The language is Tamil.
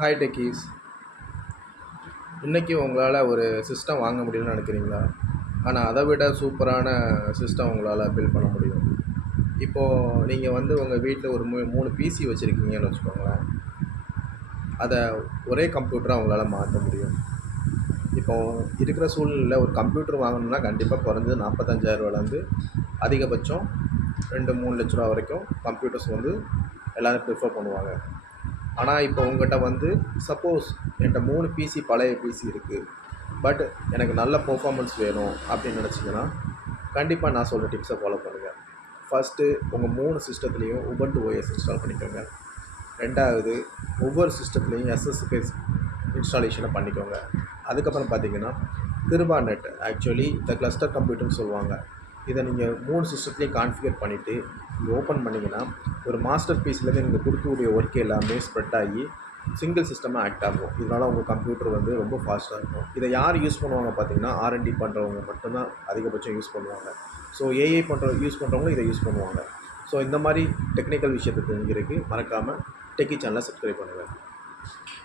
Hi techies. இன்றைக்கி உங்களால் ஒரு சிஸ்டம் வாங்க முடியும்னு நினைக்கிறீங்களா? ஆனால் அதை விட சூப்பரான சிஸ்டம் உங்களால் பில்ட் பண்ண முடியும். இப்போது நீங்கள் வந்து உங்கள் வீட்டில் ஒரு 3 பிசி வச்சுருக்கீங்கன்னு வச்சுக்கோங்களேன். அதை ஒரே கம்ப்யூட்டராக உங்களால் மாற்ற முடியும். இப்போது இருக்கிற சூழ்நிலையில் ஒரு கம்ப்யூட்டர் வாங்கணும்னா கண்டிப்பாக குறைஞ்சது 45,000 அதிகபட்சம் 2-3 லட்ச ரூபா வரைக்கும் கம்ப்யூட்டர்ஸ் வந்து எல்லோரும் ப்ரிஃபர் பண்ணுவாங்க. ஆனால் இப்போ உங்கள்கிட்ட வந்து சப்போஸ் என்கிட்ட 3 பிசி பழைய பிசி இருக்குது, பட் எனக்கு நல்ல பெர்ஃபார்மன்ஸ் வேணும் அப்படின்னு நினச்சிங்கன்னா கண்டிப்பாக நான் சொல்கிற டிப்ஸை ஃபாலோ பண்ணுங்கள். ஃபஸ்ட்டு உங்கள் 3 சிஸ்டத்துலேயும் உபுண்டு ஓஎஸ் இன்ஸ்டால் பண்ணிக்கோங்க. ரெண்டாவது, ஒவ்வொரு சிஸ்டத்துலேயும் எஸ்எஸ்எஸ் இன்ஸ்டாலேஷனை பண்ணிக்கோங்க. அதுக்கப்புறம் பார்த்தீங்கன்னா கிருபாநெட், ஆக்சுவலி இந்த கிளஸ்டர் கம்ப்யூட்டர்னு சொல்லுவாங்க. இதை நீங்கள் 3 சிஸ்டத்துலேயும் கான்ஃபிகர் பண்ணிவிட்டு நீங்கள் ஓப்பன் பண்ணிங்கன்னா ஒரு மாஸ்டர் பீஸ்லேருந்து நீங்கள் கொடுக்கக்கூடிய ஒர்க் எல்லாமே ஸ்ப்ரெட் ஆகி சிங்கிள் சிஸ்டமாக ஆக்ட் ஆகும். இதனால் உங்கள் கம்ப்யூட்டர் வந்து ரொம்ப ஃபாஸ்ட்டாக இருக்கும். இதை யார் யூஸ் பண்ணுவாங்க பார்த்தீங்கன்னா, ஆர்என்டி பண்ணுறவங்க மட்டும்தான் அதிகபட்சம் யூஸ் பண்ணுவாங்க. ஸோ ஏஐ யூஸ் பண்ணுறவங்களும் இதை யூஸ் பண்ணுவாங்க. ஸோ இந்த மாதிரி டெக்னிக்கல் விஷயத்தை தெரிஞ்சுக்கிறதுக்கு மறக்காமல் டெக்கி சேனலை சப்ஸ்கிரைப் பண்ணுங்கள்.